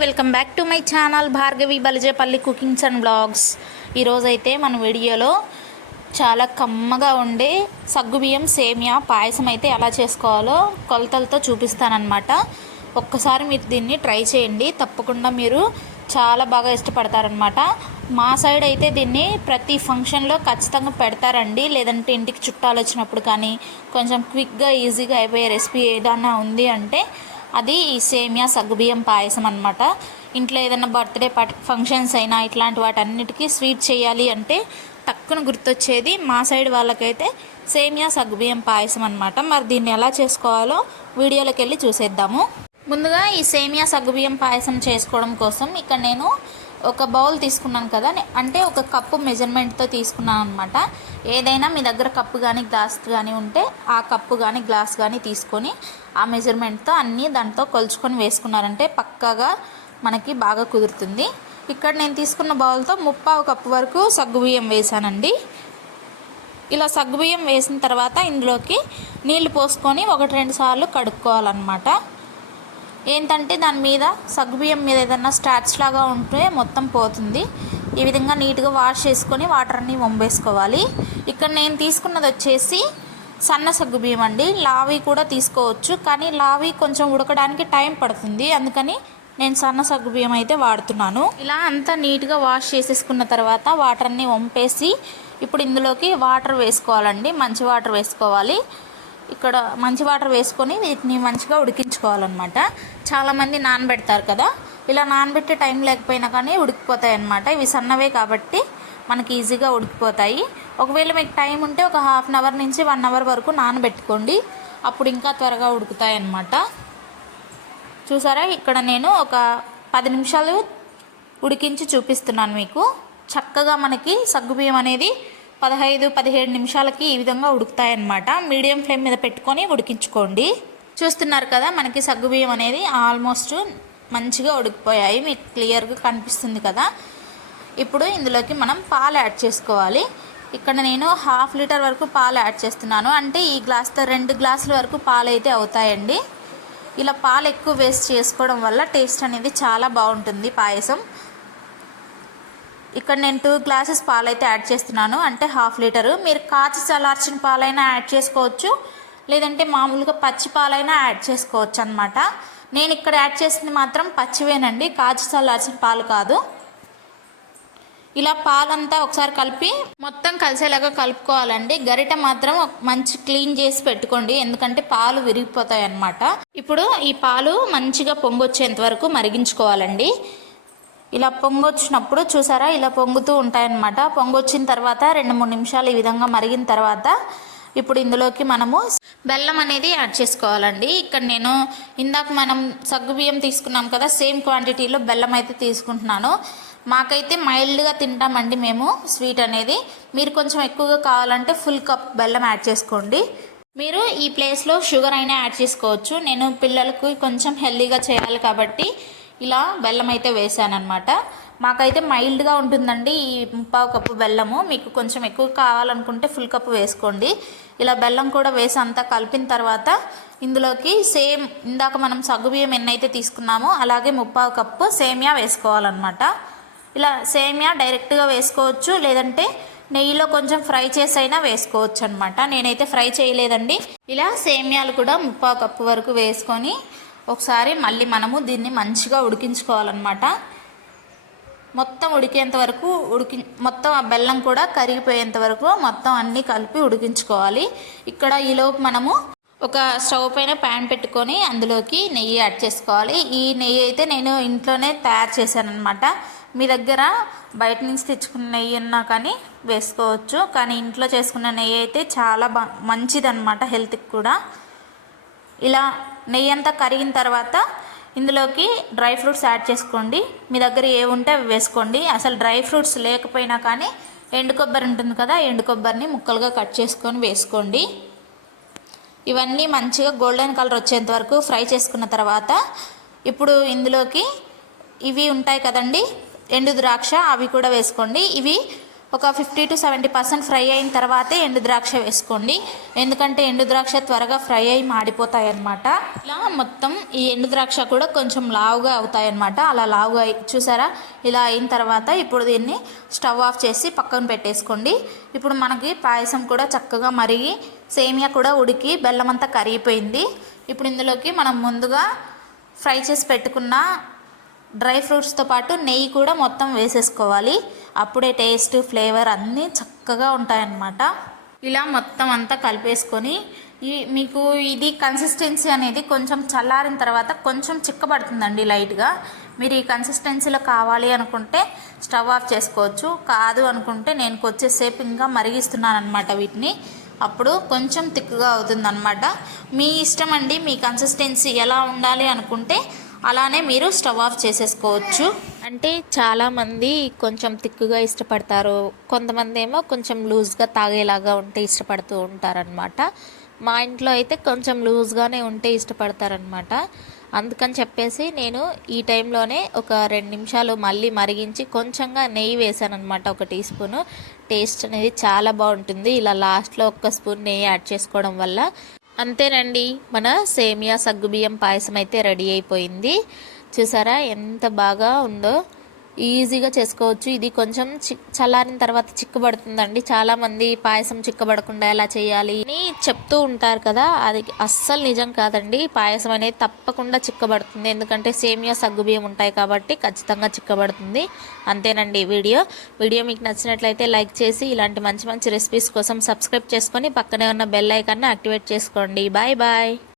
Welcome back to my channel Bhargavi Balijepalli cookings and blogs. ఈరోజైతే మన వీడియోలో చాలా కమ్మగా ఉండే సగ్గుబియ్యం సేమియా పాయసం అయితే ఎలా చేసుకోవాలో కొలతలతో చూపిస్తానన్నమాట. ఒక్కసారి మీరు దీన్ని ట్రై చేయండి. తప్పకుండా మీరు చాలా బాగా ఇష్టపడతారనమాట మా సైడ్ అయితే దీన్ని ప్రతి ఫంక్షన్లో ఖచ్చితంగా పెడతారండి. లేదంటే ఇంటికి చుట్టాలు వచ్చినప్పుడు కానీ కొంచెం క్విక్గా ఈజీగా అయిపోయే రెసిపీ ఏదైనా ఉంది అంటే అది ఈ సేమియా సగ్గుబియ్యం పాయసం అనమాట ఇంట్లో ఏదైనా బర్త్డే పార్టీ ఫంక్షన్స్ అయినా ఇట్లాంటి వాటన్నిటికీ స్వీట్ చేయాలి అంటే టక్కున గుర్తొచ్చేది మా సైడ్ వాళ్ళకైతే సేమియా సగ్గుబియ్యం పాయసం అనమాట మరి దీన్ని ఎలా చేసుకోవాలో వీడియోలోకి వెళ్ళి చూసేద్దాము. ముందుగా ఈ సేమియా సగ్గుబియ్యం పాయసం చేసుకోవడం కోసం ఇక్కడ నేను ఒక బౌల్ తీసుకున్నాను కదా అంటే ఒక కప్పు మెజర్మెంట్తో తీసుకున్నాను అనమాట ఏదైనా మీ దగ్గర కప్పు కానీ గ్లాస్ కానీ ఉంటే ఆ కప్పు కానీ గ్లాస్ కానీ తీసుకొని ఆ మెజర్మెంట్తో అన్నీ దాంతో కొలుచుకొని వేసుకున్నారంటే పక్కాగా మనకి బాగా కుదురుతుంది. ఇక్కడ నేను తీసుకున్న బౌల్తో ముప్పావు కప్పు వరకు సగ్గుబియ్యం వేసానండి. ఇలా సగ్గుబియ్యం వేసిన తర్వాత ఇందులోకి నీళ్ళు పోసుకొని ఒకటి రెండు సార్లు కడుక్కోవాలన్నమాట. ఏంటంటే దాని మీద సగ్గుబియ్యం మీద ఏదైనా స్టార్చ్ లాగా ఉంటే మొత్తం పోతుంది. ఈ విధంగా నీట్గా వాష్ చేసుకొని వాటర్ అన్ని వంపేసుకోవాలి. ఇక్కడ నేను తీసుకున్నది వచ్చేసి సన్న సగ్గుబియ్యం అండి. లావి కూడా తీసుకోవచ్చు. కానీ లావి కొంచెం ఉడకడానికి టైం పడుతుంది. అందుకని నేను సన్న సగ్గుబియ్యం అయితే వాడుతున్నాను. ఇలా అంతా నీట్గా వాష్ చేసేసుకున్న తర్వాత వాటర్ వంపేసి ఇప్పుడు ఇందులోకి వాటర్ వేసుకోవాలండి. మంచి వాటర్ వేసుకోవాలి. ఇక్కడ మంచి వాటర్ వేసుకొని వీటిని మంచిగా ఉడికించుకోవాలన్నమాట. చాలామంది నానబెడతారు కదా. ఇలా నానబెట్టే టైం లేకపోయినా కానీ ఉడికిపోతాయి అన్నమాట ఇవి సన్నవే కాబట్టి మనకి ఈజీగా ఉడికిపోతాయి. ఒకవేళ మీకు టైం ఉంటే ఒక హాఫ్ అన్ అవర్ నుంచి వన్ అవర్ వరకు నానబెట్టుకోండి. అప్పుడు ఇంకా త్వరగా ఉడుకుతాయి అన్నమాట చూసారా? ఇక్కడ నేను ఒక పది నిమిషాలు ఉడికించి చూపిస్తున్నాను మీకు. చక్కగా మనకి సగ్గుబియ్యం అనేది పదహైదు పదిహేడు నిమిషాలకి ఈ విధంగా ఉడుకుతాయన్నమాట. మీడియం ఫ్లేమ్ మీద పెట్టుకొని ఉడికించుకోండి. చూస్తున్నారు కదా మనకి సగ్గుబియ్యం అనేది ఆల్మోస్ట్ మంచిగా ఉడికిపోయాయి. మీకు క్లియర్గా కనిపిస్తుంది కదా. ఇప్పుడు ఇందులోకి మనం పాలు యాడ్ చేసుకోవాలి. ఇక్కడ నేను హాఫ్ లీటర్ వరకు పాలు యాడ్ చేస్తున్నాను. అంటే ఈ గ్లాస్తో రెండు గ్లాసుల వరకు పాలు అయితే అవుతాయండి. ఇలా పాలు ఎక్కువ వేస్ట్ చేసుకోవడం వల్ల టేస్ట్ అనేది చాలా బాగుంటుంది పాయసం. ఇక్కడ నేను టూ గ్లాసెస్ పాలు అయితే యాడ్ చేస్తున్నాను. అంటే హాఫ్ లీటరు మీరు కాచి చల్లార్చిన పాలైనా యాడ్ చేసుకోవచ్చు. లేదంటే మామూలుగా పచ్చి పాలైనా యాడ్ చేసుకోవచ్చు అనమాట నేను ఇక్కడ యాడ్ చేసింది మాత్రం పచ్చివేనండి. కాచి చల్లార్చిన పాలు కాదు. ఇలా పాలంతా ఒకసారి కలిపి మొత్తం కలిసేలాగా కలుపుకోవాలండి. గరిట మాత్రం మంచి క్లీన్ చేసి పెట్టుకోండి. ఎందుకంటే పాలు విరిగిపోతాయి అన్నమాట ఇప్పుడు ఈ పాలు మంచిగా పొంగొచ్చేంత వరకు మరిగించుకోవాలండి. ఇలా పొంగొచ్చినప్పుడు చూసారా ఇలా పొంగుతూ ఉంటాయన్నమాట. పొంగొచ్చిన తర్వాత రెండు మూడు నిమిషాలు ఈ విధంగా మరిగిన తర్వాత ఇప్పుడు ఇందులోకి మనము బెల్లం అనేది యాడ్ చేసుకోవాలండి. ఇక్కడ నేను ఇందాక మనం సగ్గుబియ్యం తీసుకున్నాం కదా సేమ్ క్వాంటిటీలో బెల్లం అయితే తీసుకుంటున్నాను. మాకైతే మైల్డ్గా తింటామండి మేము స్వీట్ అనేది. మీరు కొంచెం ఎక్కువగా కావాలంటే ఫుల్ కప్ బెల్లం యాడ్ చేసుకోండి. మీరు ఈ ప్లేస్లో షుగర్ అయినా యాడ్ చేసుకోవచ్చు. నేను పిల్లలకు కొంచెం హెల్దీగా చేయాలి కాబట్టి ఇలా బెల్లం అయితే వేసానమాట మాకైతే మైల్డ్గా ఉంటుందండి ఈ ముప్పావు కప్పు బెల్లము. మీకు కొంచెం ఎక్కువ కావాలనుకుంటే ఫుల్ కప్పు వేసుకోండి. ఇలా బెల్లం కూడా వేసి అంతా కలిపిన తర్వాత ఇందులోకి సేమ్ ఇందాక మనం సగ్గుబియ్యం ఎన్నైతే తీసుకున్నామో అలాగే ముప్పావు కప్పు సేమియా వేసుకోవాలన్నమాట. ఇలా సేమియా డైరెక్ట్గా వేసుకోవచ్చు. లేదంటే నెయ్యిలో కొంచెం ఫ్రై చేసైనా వేసుకోవచ్చు అనమాట నేనైతే ఫ్రై చేయలేదండి. ఇలా సేమియాలు కూడా ముప్పావు కప్పు వరకు వేసుకొని ఒకసారి మళ్ళీ మనము దీన్ని మంచిగా ఉడికించుకోవాలన్నమాట. మొత్తం ఉడికేంత వరకు ఉడికి మొత్తం ఆ బెల్లం కూడా కరిగిపోయేంత వరకు మొత్తం అన్నీ కలిపి ఉడికించుకోవాలి. ఇక్కడ ఈలోపు మనము ఒక స్టవ్ పైన ప్యాన్ పెట్టుకొని అందులోకి నెయ్యి యాడ్ చేసుకోవాలి. ఈ నెయ్యి అయితే నేను ఇంట్లోనే తయారు చేశాను అనమాట మీ దగ్గర బయట నుంచి తెచ్చుకున్న నెయ్యి ఉన్నా కానీ వేసుకోవచ్చు. కానీ ఇంట్లో చేసుకున్న నెయ్యి అయితే చాలా బా మంచిదన్నమాట హెల్త్కి కూడా. ఇలా నెయ్యి అంతా కరిగిన తర్వాత ఇందులోకి డ్రై ఫ్రూట్స్ యాడ్ చేసుకోండి. మీ దగ్గర ఏ ఉంటే అవి వేసుకోండి. అసలు డ్రై ఫ్రూట్స్ లేకపోయినా కానీ ఎండు కొబ్బరి ఉంటుంది కదా ఎండు కొబ్బరిని ముక్కలుగా కట్ చేసుకొని వేసుకోండి. ఇవన్నీ మంచిగా గోల్డెన్ కలర్ వచ్చేంత వరకు ఫ్రై చేసుకున్న తర్వాత ఇప్పుడు ఇందులోకి ఇవి ఉంటాయి కదండి ఎండు ద్రాక్ష అవి కూడా వేసుకోండి. ఇవి ఒక fifty to seventy percent fry అయిన తర్వాతే ఎండు ద్రాక్ష వేసుకోండి. ఎందుకంటే ఎండు ద్రాక్ష త్వరగా ఫ్రై అయి మాడిపోతాయి అనమాట ఇలా మొత్తం ఈ ఎండు ద్రాక్ష కూడా కొంచెం లావుగా అవుతాయి అనమాట అలా లావుగా చూసారా? ఇలా అయిన తర్వాత ఇప్పుడు దీన్ని స్టవ్ ఆఫ్ చేసి పక్కన పెట్టేసుకోండి. ఇప్పుడు మనకి పాయసం కూడా చక్కగా మరిగి సేమియా కూడా ఉడికి బెల్లం అంతా కరిగిపోయింది. ఇప్పుడు ఇందులోకి మనం ముందుగా ఫ్రై చేసి పెట్టుకున్న డ్రై ఫ్రూట్స్తో పాటు నెయ్యి కూడా మొత్తం వేసేసుకోవాలి. అప్పుడే టేస్ట్ ఫ్లేవర్ అన్నీ చక్కగా ఉంటాయన్నమాట. ఇలా మొత్తం అంతా కలిపేసుకొని ఈ మీకు ఇది కన్సిస్టెన్సీ అనేది కొంచెం చల్లారిన తర్వాత కొంచెం చిక్కబడుతుందండి లైట్గా. మీరు ఈ కన్సిస్టెన్సీలో కావాలి అనుకుంటే స్టవ్ ఆఫ్ చేసుకోవచ్చు. కాదు అనుకుంటే నేను కొచ్చేసేపు ఇంకా మరిగిస్తున్నాను అనమాట వీటిని. అప్పుడు కొంచెం తిక్కుగా అవుతుందన్నమాట. మీ ఇష్టం అండి మీ కన్సిస్టెన్సీ ఎలా ఉండాలి అనుకుంటే అలానే మీరు స్టవ్ ఆఫ్ చేసేసుకోవచ్చు. అంటే చాలామంది కొంచెం తిక్కుగా ఇష్టపడతారు. కొంతమంది ఏమో కొంచెం లూజ్గా తాగేలాగా ఉంటే ఇష్టపడుతూ ఉంటారనమాట మా ఇంట్లో అయితే కొంచెం లూజ్గానే ఉంటే ఇష్టపడతారనమాట అందుకని చెప్పేసి నేను ఈ టైంలోనే ఒక రెండు నిమిషాలు మళ్ళీ మరిగించి కొంచెంగా నెయ్యి వేసాను అనమాట ఒక టీ స్పూను. టేస్ట్ అనేది చాలా బాగుంటుంది. ఇలా లాస్ట్లో ఒక్క స్పూన్ నెయ్యి యాడ్ చేసుకోవడం వల్ల అంతేనండి. మన సేమియా సగ్గుబియ్యం పాయసం అయితే రెడీ అయిపోయింది. చూసారా ఎంత బాగా ఉందో? ఈజీగా చేసుకోవచ్చు. ఇది కొంచెం చల్లారిన తర్వాత చిక్కబడుతుందండి. చాలామంది పాయసం చిక్కబడకుండా ఎలా చేయాలి అని చెప్తూ ఉంటారు కదా. అది అస్సలు నిజం కాదండి. పాయసం అనేది తప్పకుండా చిక్కబడుతుంది. ఎందుకంటే సేమియా సగ్గుబియ్యం ఉంటాయి కాబట్టి ఖచ్చితంగా చిక్కబడుతుంది. అంతేనండి వీడియో. వీడియో మీకు నచ్చినట్లయితే లైక్ చేసి ఇలాంటి మంచి మంచి రెసిపీస్ కోసం సబ్స్క్రైబ్ చేసుకొని పక్కనే ఉన్న బెల్ ఐకాన్ని యాక్టివేట్ చేసుకోండి. Bye bye.